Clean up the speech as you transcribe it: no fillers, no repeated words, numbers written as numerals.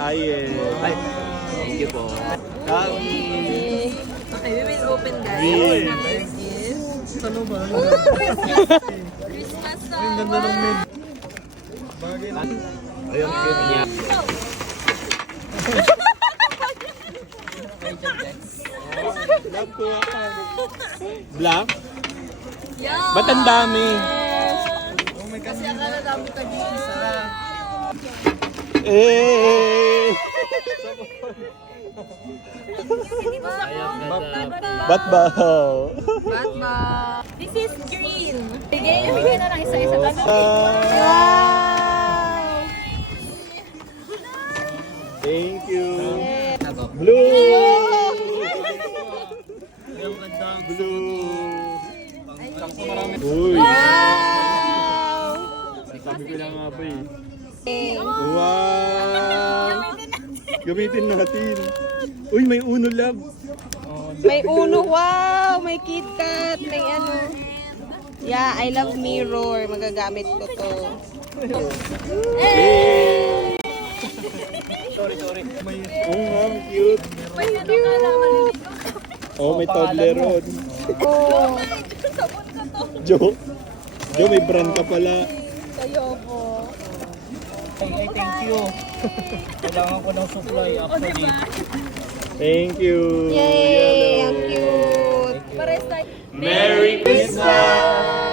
Ayen. Ay, thank you po. Kami. Okay, we will open guys. Green. Ano ba? Christmas song. Ang ganda ng mid. Bagay na. Ayun, ganyan. Black ko ako. Black? Yeah. Ba't ang dami? Oh my God. Kasi akala dami ka dito sa... Eh! Ba't ba? Batma. This is green. Bigay na lang isa-isa. Wow! Thank you. Blue! Blue! Uy! Sabi ko lang nga ba eh. Wow! Gamitin natin. Uy, may Uno Lab. May Uno, wow! May KitKat, may ano. Yeah, I love mirror. Magagamit ko to. Hey! Sorry. Oh, ang cute. Oh, may Toblerone. Oh, Jo, may brand ka pala. kayo po. Ay, thank you. Kailangan ko ng supply actually. Thank you. Yay! Ang cute. Merry Christmas!